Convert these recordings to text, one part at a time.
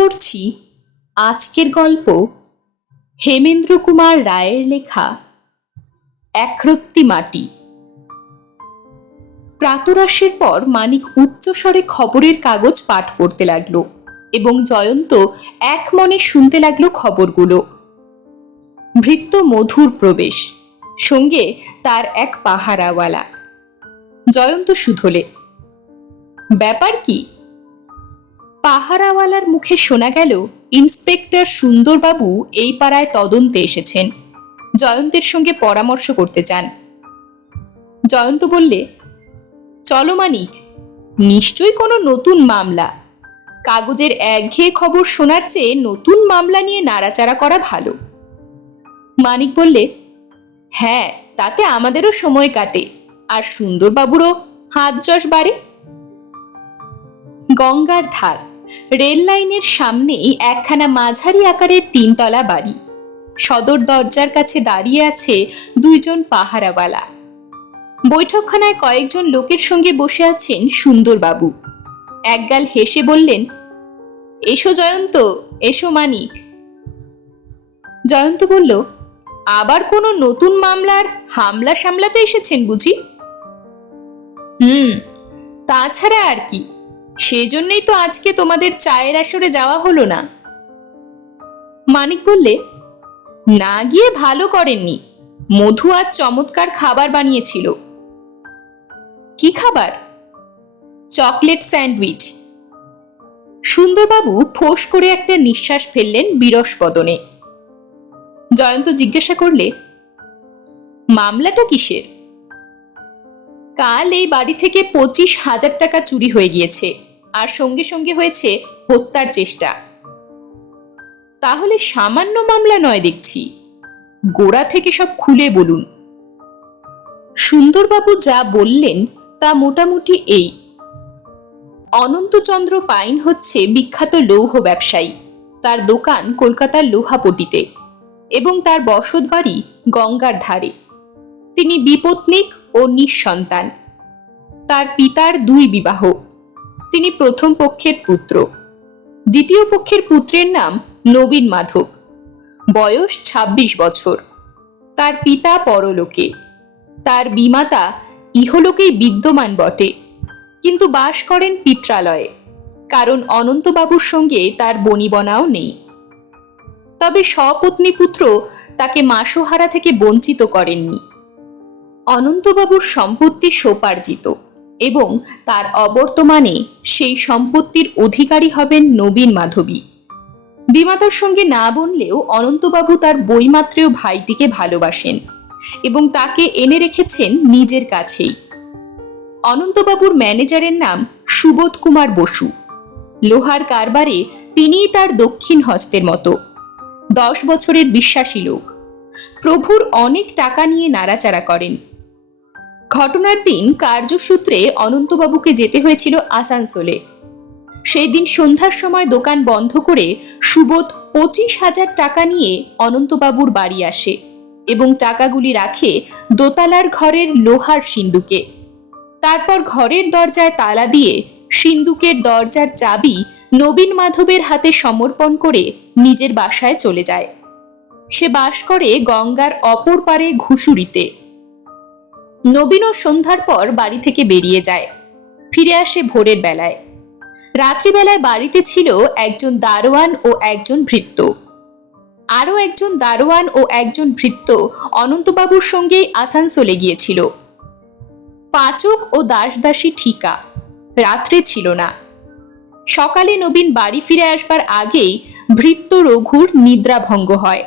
করছি আজকের গল্প হেমেন্দ্র কুমার রায়ের লেখা, একরত্তি মাটি। প্রাতরাশের পর মানিক উচ্চস্বরে খবরের কাগজ পাঠ করতে লাগল এবং জয়ন্ত এক মনে শুনতে লাগল খবরগুলো। ভৃত্য মধুর প্রবেশ, সঙ্গে তার এক পাহারাওয়ালা। জয়ন্ত শুধলে, ব্যাপার কি? পাহারাওয়ালার মুখে শোনা গেল, ইন্সপেক্টর সুন্দরবাবু এই পাড়ায় তদন্তে এসেছেন। জয়ন্তের সঙ্গে পরামর্শ করতে চান। জয়ন্ত বললে, চলো মানিক, নিশ্চয়ই কোনো নতুন মামলা। কাগজের একঘেয়ে খবর শোনার চেয়ে নতুন মামলা নিয়ে নাড়াচাড়া করা ভালো। মানিক বললে হ্যাঁ তাতে আমাদেরও সময় কাটে। আর সুন্দরবাবুরও হাত যশ বাড়ে? গঙ্গার ধার রেল লাইনের সামনেই একখানা মাঝারি আকারের তিনতলা বাড়ি। সদর দরজার কাছে দাঁড়িয়ে আছে দুইজন পাহারাওয়ালা। বৈঠকখানায় কয়েকজন লোকের সঙ্গে বসে আছেন সুন্দরবাবু। একগাল হেসে বললেন, এসো জয়ন্ত, এসো মানিক। জয়ন্ত বলল, আবার কোনো নতুন মামলার হামলা সামলাতে এসেছেন বুঝি? হুম তাছাড়া আর কি। সেজন্যই তো আজকে তোমাদের চায়ের আসরে যাওয়া হলো না। মানিক বললে, না গিয়ে ভালো করেননি। মধু আজ চমৎকার খাবার বানিয়েছিল। কি খাবার? Chocolate sandwich. সুন্দরবাবু ফোঁস করে একটা নিঃশ্বাস ফেললেন বিরস বদনে। জয়ন্ত জিজ্ঞাসা করলে, মামলাটা কিসের? কাল এই বাড়ি থেকে পঁচিশ হাজার টাকা চুরি হয়ে গিয়েছে। আর সঙ্গে সঙ্গে হয়েছে হত্যার চেষ্টা। তাহলে সামান্য মামলা নয় দেখছি। গোড়া থেকে সব খুলে বলুন। সুন্দরবাবু যা বললেন তা মোটামুটি এই। অনন্তচন্দ্র পাইন হচ্ছে বিখ্যাত লৌহ ব্যবসায়ী। তার দোকান কলকাতার লোহাপটিতে এবং তার বসত বাড়ি গঙ্গার ধারে। তিনি বিপত্নিক ও নিঃসন্তান। তার পিতার দুই বিবাহ। তিনি প্রথম পক্ষের পুত্র। দ্বিতীয় পক্ষের পুত্রের নাম নবীন মাধব। বয়স ২৬ বছর। তার পিতা পরলোকে। তার বিমাতা ইহলোকেই বিদ্যমান বটে। কিন্তু বাস করেন পিত্রালয়ে। কারণ অনন্তবাবুর সঙ্গে তার বনিবনাও নেই। তবে সপত্নী পুত্র তাকে মাসোহারা থেকে বঞ্চিত করেননি। অনন্তবাবুর সম্পত্তি সোপার্জিত। এবং তার অবর্তমানে সেই সম্পত্তির অধিকারী হবেন নবীন মাধবী। বিমাতার সঙ্গে না বললেও অনন্তবাবু তার বইমাত্রেও ভাইটিকে ভালোবাসেন এবং তাকে এনে রেখেছেন নিজের কাছেই। অনন্তবাবুর ম্যানেজারের নাম সুবোধ কুমার বসু। লোহার কারবারে তিনিই তার দক্ষিণ হস্তের মতো। দশ বছরের বিশ্বাসী লোক। প্রভুর অনেক টাকা নিয়ে নাড়াচাড়া করেন। ঘটনার দিন কার্যসূত্রে অনন্তবাবুকে যেতে হয়েছিল আসানসোলে। সেই দিন সন্ধ্যার সময় দোকান বন্ধ করে সুবোধ পঁচিশ হাজার টাকা নিয়ে অনন্তবাবুর বাড়ি আসে এবং টাকাগুলি রাখে দোতলার ঘরের লোহার সিন্দুকে। তারপর ঘরের দরজায় তালা দিয়ে সিন্দুকের দরজার চাবি নবীন মাধবের হাতে সমর্পণ করে নিজের বাসায় চলে যায়। সে বাস করে গঙ্গার অপর পারে ঘুষুরিতে। নবীনও সন্ধ্যার পর বাড়ি থেকে বেরিয়ে যায়। ফিরে আসে ভোরের বেলায়। রাত্রিবেলায় বাড়িতে ছিল একজন দারোয়ান ও একজন ভৃত্য। আরও একজন দারোয়ান ও একজন ভৃত্য অনন্তবাবুর সঙ্গেই আসানসোলে গিয়েছিল। পাচক ও দাসদাসী ঠিকা, রাত্রে ছিল না। সকালে নবীন বাড়ি ফিরে আসবার আগেই ভৃত্য রঘুর নিদ্রাভঙ্গ হয়।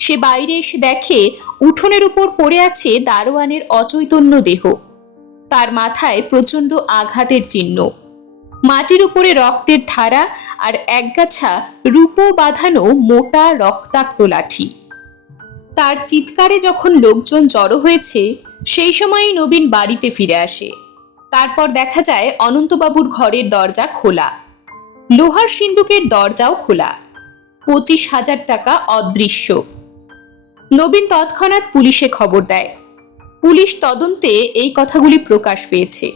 সে বাইরে এসে দেখে উঠোনের উপর পড়ে আছে দারোয়ানের অচৈতন্য দেহ। তার মাথায় প্রচণ্ড আঘাতের চিহ্ন। মাটির উপরে রক্তের ধারা আর একগাছা রূপো বাঁধানো মোটা রক্তাক্ত লাঠি। তার চিৎকারে যখন লোকজন জড়ো হয়েছে, সেই সময়ই নবীন বাড়িতে ফিরে আসে। তারপর দেখা যায় অনন্তবাবুর ঘরের দরজা খোলা। লোহার সিন্দুকের দরজাও খোলা। পঁচিশ হাজার টাকা অদৃশ্য। নবীন তৎক্ষণাৎ পুলিশে খবর দেয়। পুলিশ তদন্তে এই কথাগুলি প্রকাশ পেয়েছে।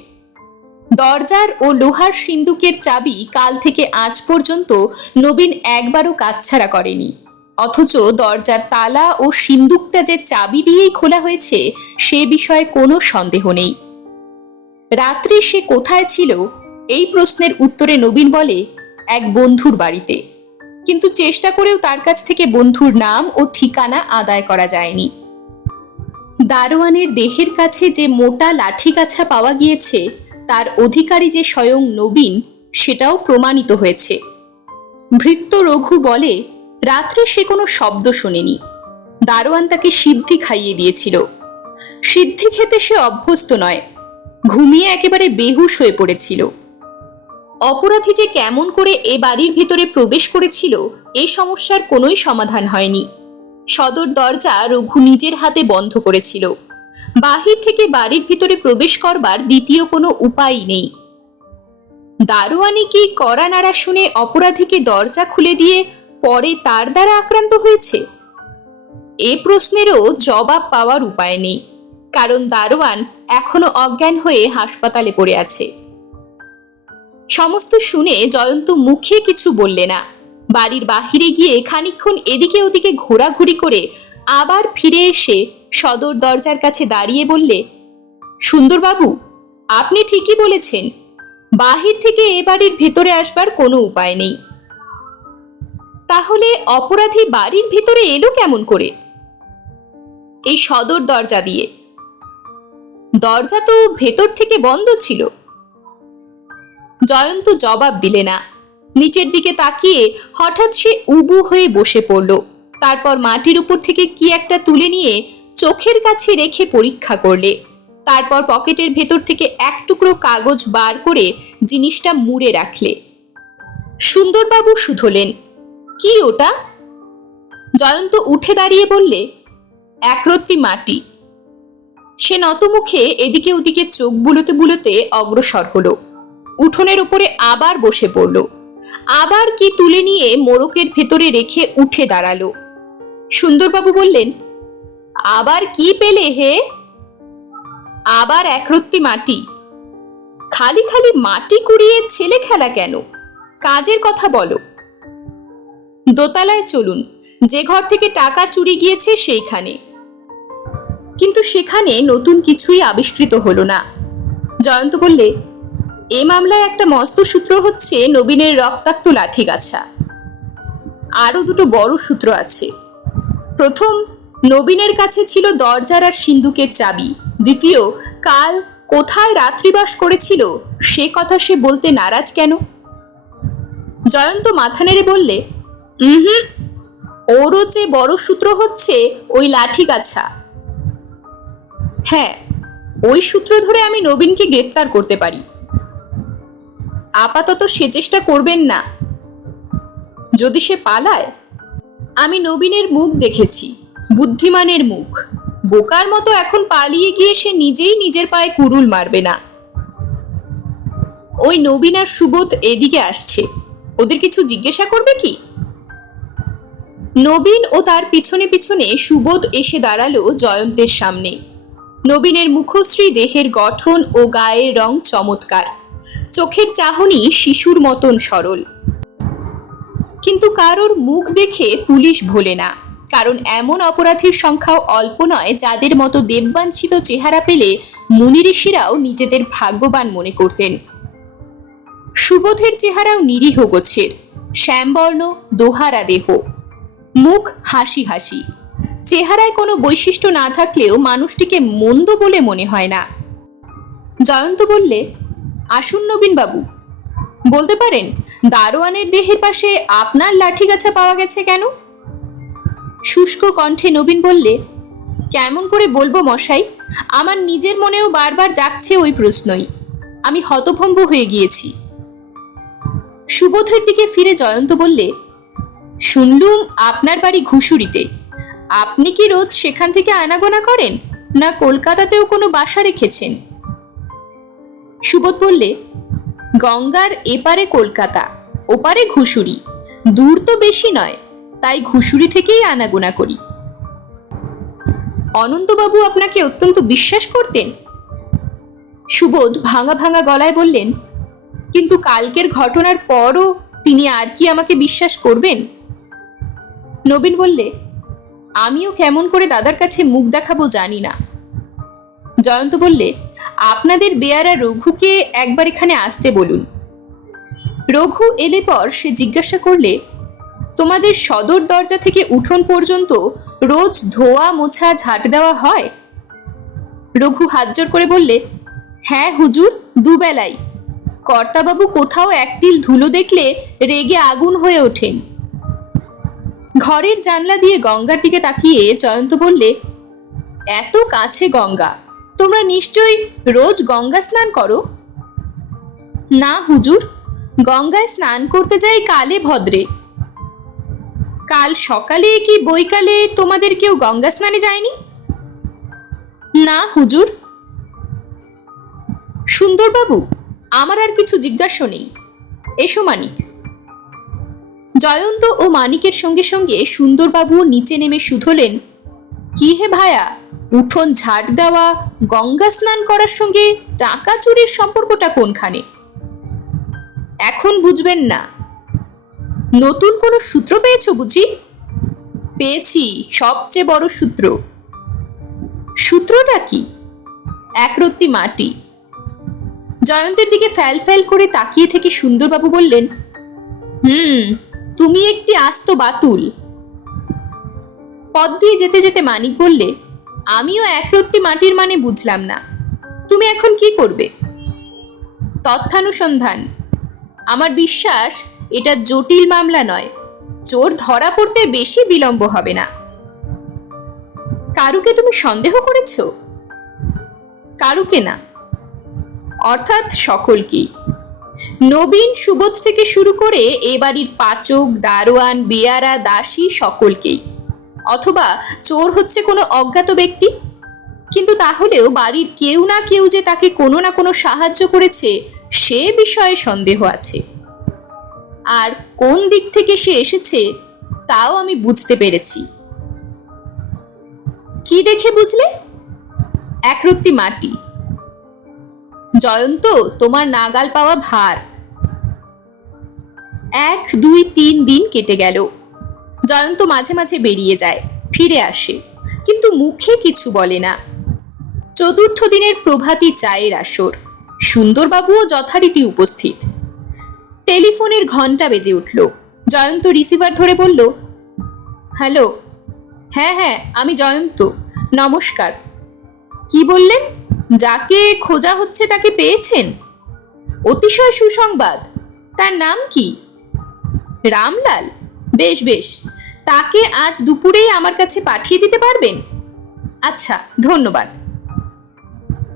দরজার ও লোহার সিন্দুকের চাবি কাল থেকে আজ পর্যন্ত নবীন একবারও কাছছাড়া করেনি। অথচ দরজার তালা ও সিন্দুকটা যে চাবি দিয়েই খোলা হয়েছে, সে বিষয়ে কোনো সন্দেহ নেই। রাত্রে সে কোথায় ছিল? এই প্রশ্নের উত্তরে নবীন বলে, এক বন্ধুর বাড়িতে। কিন্তু চেষ্টা করেও তার কাছ থেকে বন্ধুর নাম ও ঠিকানা আদায় করা যায়নি। দারোয়ানের দেহের কাছে যে মোটা লাঠিগাছা পাওয়া গিয়েছে, তার অধিকারী যে স্বয়ং নবীন, সেটাও প্রমাণিত হয়েছে। ভৃত্য রঘু বলে, রাত্রে সে কোনো শব্দ শোনেনি। দারোয়ান তাকে সিদ্ধি খাইয়ে দিয়েছিল। সিদ্ধি খেতে সে অভ্যস্ত নয়। ঘুমিয়ে একেবারে বেহুশ হয়ে পড়েছিল। অপরাধী যে কেমন করে এ বাড়ির ভিতরে প্রবেশ করেছিল এই সমস্যার কোনোই সমাধান হয়নি। সদর দরজা রঘু নিজের হাতে বন্ধ করেছিল। বাহির থেকে বাড়ির ভিতরে প্রবেশ করবার দ্বিতীয় কোনো উপায় নেই। দারোয়ানি কি কড়া নাড়া শুনে অপরাধীকে দরজা খুলে দিয়ে পরে তার দ্বারা আক্রান্ত হয়েছে? এ প্রশ্নেরও জবাব পাওয়ার উপায় নেই, কারণ দারোয়ান এখনও অজ্ঞান হয়ে হাসপাতালে পড়ে আছে। সমস্ত শুনে জয়ন্ত মুখে কিছু বললে না। বাড়ির বাহিরে গিয়ে খানিকক্ষণ এদিকে ওদিকে ঘোরাঘুরি করে আবার ফিরে এসে সদর দরজার কাছে দাঁড়িয়ে বললে, সুন্দরবাবু, আপনি ঠিকই বলেছেন, বাহির থেকে এ বাড়ির ভেতরে আসবার কোনো উপায় নেই। তাহলে অপরাধী বাড়ির ভিতরে এলো কেমন করে? এই সদর দরজা দিয়ে। দরজা তো ভেতর থেকে বন্ধ ছিল। জয়ন্ত জবাব দিলে না। নিচের দিকে তাকিয়ে হঠাৎ সে উবু হয়ে বসে পড়ল। তারপর মাটির উপর থেকে কি একটা তুলে নিয়ে চোখের কাছে রেখে পরীক্ষা করলে। তারপর পকেটের ভেতর থেকে এক টুকরো কাগজ বার করে জিনিসটা মুড়ে রাখলে। সুন্দরবাবু শুধলেন, কি ওটা? জয়ন্ত উঠে দাঁড়িয়ে বললে, একরত্তি মাটি। সে নতমুখে এদিকে ওদিকে চোখ বুলোতে বুলোতে অগ্রসর হলো। উঠোনের উপরে আবার বসে পড়ল। আবার কি তুলে নিয়ে মোড়কের ভেতরে রেখে উঠে দাঁড়াল। সুন্দরবাবু বললেন, আবার কি পেলে হে? আবার একরত্তি মাটি। খালি খালি মাটি কুড়িয়ে ছেলে খেলা কেন? কাজের কথা বলো। দোতলায় চলুন, যে ঘর থেকে টাকা চুরি গিয়েছে সেইখানে। কিন্তু সেখানে নতুন কিছুই আবিষ্কৃত হলো না। জয়ন্ত বললে এ মামলায় একটা মস্ত সূত্র হচ্ছে নবীনের রক্তাক্ত লাঠিগাছা। আরও দুটো বড় সূত্র আছে। প্রথম, নবীনের কাছে ছিল দরজার আর সিন্দুকের চাবি। দ্বিতীয়, কাল কোথায় রাত্রিবাস করেছিল? সে কথা সে বলতে নারাজ কেন? জয়ন্ত মাথা নেড়ে বললে হুম, ওরও যে বড় সূত্র হচ্ছে ওই লাঠিগাছা। হ্যাঁ ওই সূত্র ধরে আমি নবীনকে গ্রেপ্তার করতে পারি। আপাতত সে চেষ্টা করবেন না। যদি সে পালায়, আমি নবীনের মুখ দেখেছি, বুদ্ধিমানের মুখ। বোকার মতো এখন পালিয়ে গিয়ে সে নিজেই নিজের পায়ে কুরুল মারবে না। ওই নবীন আর সুবোধ এদিকে আসছে। ওদের কিছু জিজ্ঞাসা করবে কি? নবীন ও তার পিছনে পিছনে সুবোধ এসে দাঁড়াল জয়ন্তের সামনে। নবীনের মুখশ্রী দেহের গঠন ও গায়ের রং চমৎকার। চোখের চাহনি শিশুর মতন সরল। কিন্তু কারোর মুখ দেখে পুলিশ ভোলে না, কারণ এমন অপরাধীর সংখ্যাও অল্প নয় যাদের মতো দেববাঞ্ছিত চেহারা পেলে মুনি ঋষিরাও নিজেদের ভাগ্যবান মনে করতেন। সুবোধের চেহারাও নিরীহ গোছের, শ্যামবর্ণ, দোহারা দেহ। মুখ হাসি হাসি। চেহারায় কোনো বৈশিষ্ট্য না থাকলেও মানুষটিকে মন্দ বলে মনে হয় না। জয়ন্ত বললে আসুন নবীন বাবু বলতে পারেন, দারোয়ানের দেহের পাশে আপনার লাঠিগাছা পাওয়া গেছে কেন? শুষ্ক কণ্ঠে নবীন বললে, কেমন করে বলব মশাই, আমার নিজের মনেও বারবার জাগছে ওই প্রশ্নই। আমি হতভম্ব হয়ে গিয়েছি। সুবোধের দিকে ফিরে জয়ন্ত বললে, শুনলুম আপনার বাড়ি ঘুষুরিতে। আপনি কি রোজ সেখান থেকে আনাগোনা করেন, না কলকাতাতেও কোনো বাসা রেখেছেন? সুবোধ বললে, গঙ্গার এপারে কলকাতা, ওপারে ঘুষুরি। দূর তো বেশি নয়, তাই ঘুষুরি থেকেই আনাগোনা করি। অনন্তবাবু আপনাকে অত্যন্ত বিশ্বাস করতেন? সুবোধ ভাঙা ভাঙা গলায় বললেন, কিন্তু কালকের ঘটনার পরও তিনি আর কি আমাকে বিশ্বাস করবেন? নবীন বললে, আমিও কেমন করে দাদার কাছে মুখ দেখাবো জানি না। জয়ন্ত বললে আপনাদের বেয়ারা রঘুকে একবার এখানে আসতে বলুন। রঘু এলে পর সে জিজ্ঞাসা করলে, তোমাদের সদর দরজা থেকে উঠোন পর্যন্ত রোজ ধোয়া মোছা ঝাঁট দেওয়া হয়? রঘু হাত করে বললে হ্যাঁ হুজুর, দুবেলাই। কর্তাবাবু কোথাও এক তিল ধুলো দেখলে রেগে আগুন হয়ে ওঠেন। ঘরের জানলা দিয়ে গঙ্গার দিকে তাকিয়ে জয়ন্ত বললে, এত কাছে গঙ্গা। তোমরা নিশ্চয়ই রোজ গঙ্গা স্নান করো? না, হুজুর। গঙ্গায় স্নান করতে যাই কালে ভদ্রে। কাল সকালে কি বৈকালে তোমাদের কেউ গঙ্গা স্নানে যায়নি? না, হুজুর। সুন্দরবাবু, আমার আর কিছু জিজ্ঞাসা নেই। এসো মানিক। জয়ন্ত ও মানিকের সঙ্গে সঙ্গে সুন্দরবাবু নিচে নেমে শুধলেন, কি হে ভায়া উঠোন ঝাড় দেওয়া, গঙ্গা স্নান করার সঙ্গে টাকা চুরির সম্পর্কটা কোনখানে? এখন বুঝবেন না। নতুন কোনো সূত্র পেয়েছ বুঝি? পেয়েছি, সবচেয়ে বড় সূত্র। সূত্রটা কি? একরত্তি মাটি। জয়ন্তের দিকে ফ্যাল ফ্যাল করে তাকিয়ে থেকে সুন্দরবাবু বললেন, হুম, তুমি একটি আস্ত বাতুল। পথ দিয়ে যেতে যেতে মানিক বললে আমিও একরত্তি মাটির মানে বুঝলাম না। তুমি এখন কি করবে? তথ্যানুসন্ধান। আমার বিশ্বাস, এটা জটিল মামলা নয়। চোর ধরা পড়তে বেশি বিলম্ব হবে না। কারুকে তুমি সন্দেহ করেছ? কারুকে না। অর্থাৎ সকলকেই নবীন সুবোধ থেকে শুরু করে এ বাড়ির পাচক, দারোয়ান, বেয়ারা, দাসী সকলকেই। অথবা চোর হচ্ছে কোনো অজ্ঞাত ব্যক্তি? কিন্তু তাহলেও বাড়ির কেউ না কেউ যে তাকে কোনো না কোনো সাহায্য করেছে, সে বিষয়ে সন্দেহ আছে। আর কোন দিক থেকে সে এসেছে, তাও আমি বুঝতে পেরেছি। কি দেখে বুঝলে? একরত্তি মাটি। জয়ন্ত, তোমার নাগাল পাওয়া ভার। এক, দুই, তিন দিন কেটে গেল। জয়ন্ত মাঝে মাঝে বেরিয়ে যায়, ফিরে আসে, কিন্তু মুখে কিছু বলে না। চতুর্থ দিনের প্রভাতী চায়ের আসর, সুন্দরবাবুও যথারীতি উপস্থিত। টেলিফোনের ঘণ্টা বেজে উঠল, জয়ন্ত রিসিভার ধরে বলল, হ্যালো হ্যাঁ হ্যাঁ আমি জয়ন্ত, নমস্কার। কি বললেন? যাকে খোঁজা হচ্ছে তাকে পেয়েছেন? অতিশয় সুসংবাদ, তার নাম কি? রামলাল, বেশ বেশ তাকে আজ দুপুরেই আমার কাছে পাঠিয়ে দিতে পারবেন? আচ্ছা ধন্যবাদ।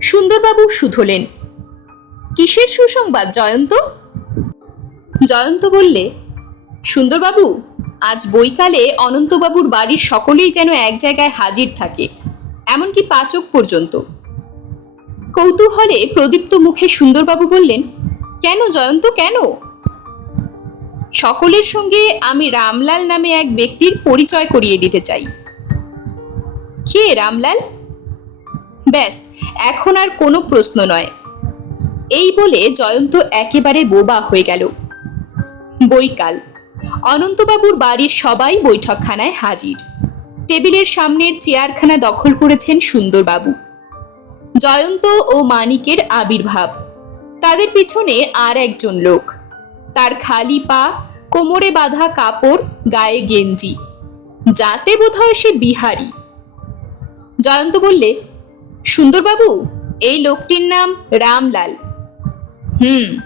সুন্দরবাবু শুধলেন, কিসের সুসংবাদ, জয়ন্ত? জয়ন্ত বললে, সুন্দরবাবু, আজ বৈকালে অনন্তবাবুর বাড়ির সকলেই যেন এক জায়গায় হাজির থাকে, এমনকি পাচক পর্যন্ত। কৌতূহলে প্রদীপ্ত মুখে সুন্দরবাবু বললেন, কেন জয়ন্ত, কেন? সকলের সঙ্গে আমি রামলাল নামে এক ব্যক্তির পরিচয় করিয়ে দিতে চাই। কে রামলাল? ব্যাস, এখন আর কোনো প্রশ্ন নয়। এই বলে জয়ন্ত একেবারে বোবা হয়ে গেল। বৈকাল। অনন্তবাবুর বাড়ির সবাই বৈঠকখানায় হাজির। টেবিলের সামনের চেয়ারখানা দখল করেছেন সুন্দরবাবু। জয়ন্ত ও মানিকের আবির্ভাব। তাদের পিছনে আর একজন লোক। তার খালি পা কোমরে বাঁধা কাপড়, গায়ে গেঞ্জি। যাতে বোধহয় সে বিহারি। জয়ন্ত বললে, সুন্দরবাবু, এই লোকটির নাম রামলাল। হুম।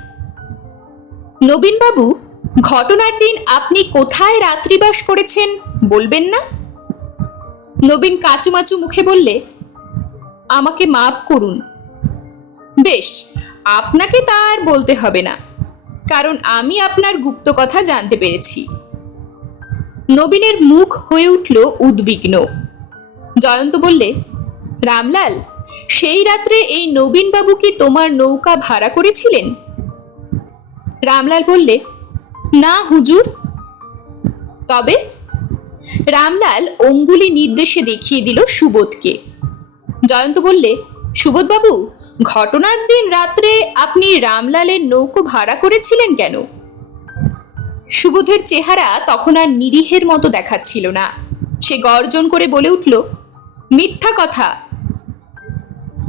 নবীনবাবু, ঘটনার দিন আপনি কোথায় রাত্রিবাস করেছেন বলবেন না? নবীন কাচুমাচু মুখে বললে, আমাকে মাফ করুন। বেশ, আপনাকে তা আর বলতে হবে না। কারণ আমি আপনার গুপ্ত কথা জানতে পেরেছি। নবীনের মুখ হয়ে উঠল উদ্বিগ্ন। জয়ন্ত বললে, রামলাল, সেই রাত্রে এই নবীনবাবু কি তোমার নৌকা ভাড়া করেছিলেন? রামলাল বললে, না হুজুর। তবে? রামলাল অঙ্গুলি নির্দেশে দেখিয়ে দিল সুবোধকে। জয়ন্ত বললে, সুবোধবাবু ঘটনার দিন রাত্রে আপনি রামলালের নৌকো ভাড়া করেছিলেন কেন? সুবোধের চেহারা তখন আর নিরীহের মতো দেখাচ্ছিল না। সে গর্জন করে বলে উঠল, মিথ্যা কথা।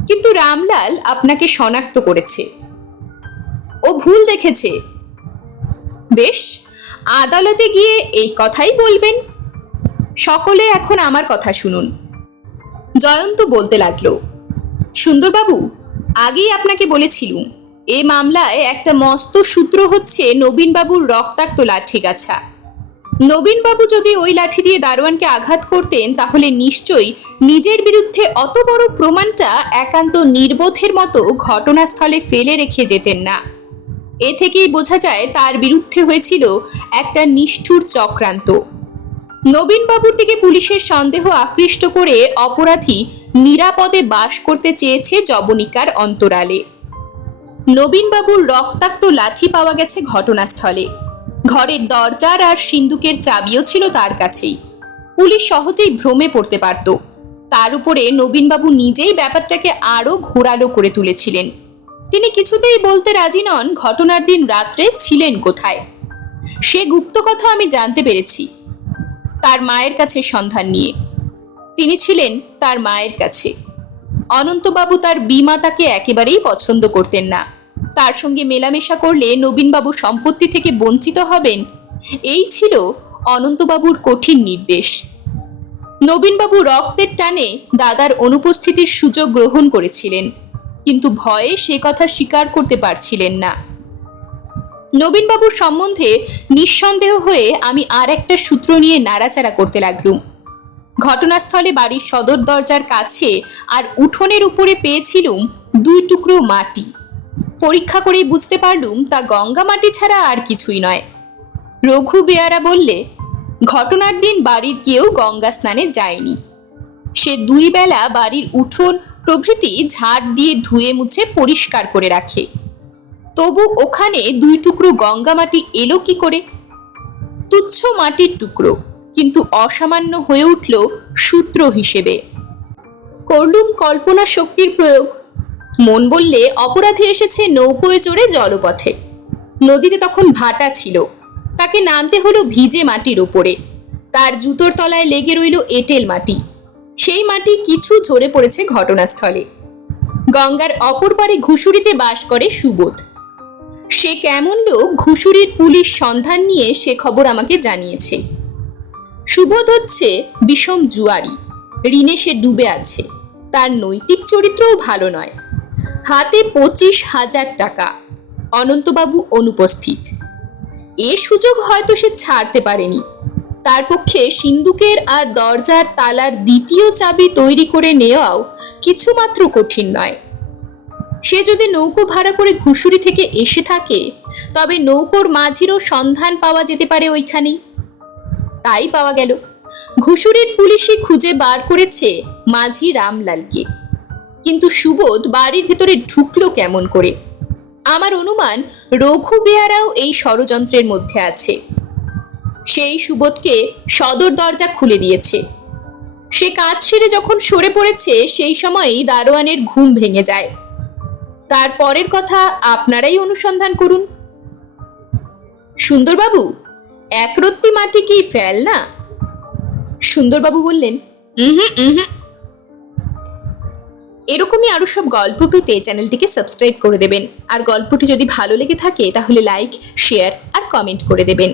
কিন্তু রামলাল আপনাকে শনাক্ত করেছে। ও ভুল দেখেছে। বেশ, আদালতে গিয়ে এই কথাই বলবেন। সকলে এখন আমার কথা শুনুন। জয়ন্ত বলতে লাগল, সুন্দরবাবু আগেই আপনাকে বলেছিলুম, এ মামলায় একটা মস্ত সূত্র হচ্ছে নবীনবাবুর রক্তাক্ত লাঠিগাছা নবীনবাবু যদি ওই লাঠি দিয়ে দারোয়ানকে আঘাত করতেন, তাহলে নিশ্চয়ই নিজের বিরুদ্ধে অত বড় প্রমাণটা একান্ত নির্বোধের মতো ঘটনাস্থলে ফেলে রেখে যেতেন না। এ থেকেই বোঝা যায় তার বিরুদ্ধে হয়েছিল একটা নিষ্ঠুর চক্রান্ত। নবীনবাবুর দিকে পুলিশের সন্দেহ আকৃষ্ট করে অপরাধী নিরাপদে বাস করতে চেয়েছে জবনিকার অন্তরালে। নবীনবাবুর রক্তাক্ত লাঠি পাওয়া গেছে ঘটনাস্থলে। ঘরের দরজার আর সিন্দুকের চাবিও ছিল তার কাছেই। পুলিশ সহজেই ভ্রমে পড়তে পারত। তার উপরে নবীনবাবু নিজেই ব্যাপারটাকে আরও ঘোরালো করে তুলেছিলেন। তিনি কিছুতেই বলতে রাজি নন ঘটনার দিন রাত্রে ছিলেন কোথায়। সে গুপ্ত কথা আমি জানতে পেরেছি। তার মায়ের কাছে সন্ধান নিয়ে। তিনি ছিলেন তার মায়ের কাছে। অনন্তবাবু তার বিমাতাকে একেবারেই পছন্দ করতেন না। তার সঙ্গে মেলামেশা করলে নবীনবাবু সম্পত্তি থেকে বঞ্চিত হবেন, এই ছিল অনন্তবাবুর কঠিন নির্দেশ। নবীনবাবু রক্তের টানে দাদার অনুপস্থিতির সুযোগ গ্রহণ করেছিলেন, কিন্তু ভয়ে সে কথা স্বীকার করতে পারছিলেন না। নবীনবাবুর সম্বন্ধে নিঃসন্দেহ হয়ে আমি আর একটা সূত্র নিয়ে নাড়াচাড়া করতে লাগলুম। ঘটনাস্থলে বাড়ির সদর দরজার কাছে আর উঠোনের উপরে পেয়েছিলুম দুই টুকরো মাটি। পরীক্ষা করেই বুঝতে পারলুম তা গঙ্গা মাটি ছাড়া আর কিছুই নয়। রঘু বেয়ারা বললে, ঘটনার দিন বাড়ির কেউ গঙ্গা স্নানে যায়নি। সে দুই বেলা বাড়ির উঠোন প্রভৃতি ঝাড় দিয়ে ধুয়ে মুছে পরিষ্কার করে রাখে। তবু ওখানে দুই টুকরো গঙ্গা মাটি এলো কি করে? তুচ্ছ মাটির টুকরো। কিন্তু অসামান্য হয়ে উঠল সূত্র হিসেবে। করলুম কল্পনা শক্তির প্রয়োগ। মন বললে অপরাধী এসেছে নৌকোয় চড়ে জলপথে। নদীতে তখন ভাটা ছিল। তাকে নামতে হলো ভিজে মাটির উপরে। তার জুতোর তলায় লেগে রইল এঁটেল মাটি। সেই মাটি কিছু ঝরে পড়েছে ঘটনাস্থলে। গঙ্গার অপর পারে ঘুষুরিতে বাস করে সুবোধ। সে কেমন লোক ঘুষুরির পুলিশ সন্ধান নিয়ে সে খবর আমাকে জানিয়েছে। সুবোধ হচ্ছে বিষম জুয়ারি। ঋণে সে ডুবে আছে। তার নৈতিক চরিত্রও ভালো নয়। হাতে পঁচিশ হাজার টাকা। অনন্তবাবু অনুপস্থিত। এ সুযোগ হয়তো সে ছাড়তে পারেনি। তার পক্ষে সিন্দুকের আর দরজার তালার দ্বিতীয় চাবি তৈরি করে নেওয়াও কিছুমাত্র কঠিন নয়। সে যদি নৌকো ভাড়া করে ঘুষুরি থেকে এসে থাকে, তবে নৌকোর মাঝিরও সন্ধান পাওয়া যেতে পারে ওইখানেই। তাই পাওয়া গেল। ঘুষুরির পুলিশই খুঁজে বার করেছে মাঝি রামলালকে। কিন্তু সুবোধ বাড়ির ভেতরে ঢুকলো কেমন করে? আমার অনুমান রঘু বেয়ারাও এই ষড়যন্ত্রের মধ্যে আছে। সেই সুবোধকে সদর দরজা খুলে দিয়েছে। সে কাজ সেরে যখন সরে পড়েছে, সেই সময়ই দারোয়ানের ঘুম ভেঙে যায়। তার পরের কথা আপনারাই অনুসন্ধান করুন। সুন্দরবাবু একরত্তি মাটি কি ফেল না? সুন্দরবাবু বললেন এরকমই আরও সব গল্প পেতে চ্যানেলটিকে সাবস্ক্রাইব করে দেবেন। আর গল্পটি যদি ভালো লেগে থাকে, তাহলে লাইক, শেয়ার আর কমেন্ট করে দেবেন।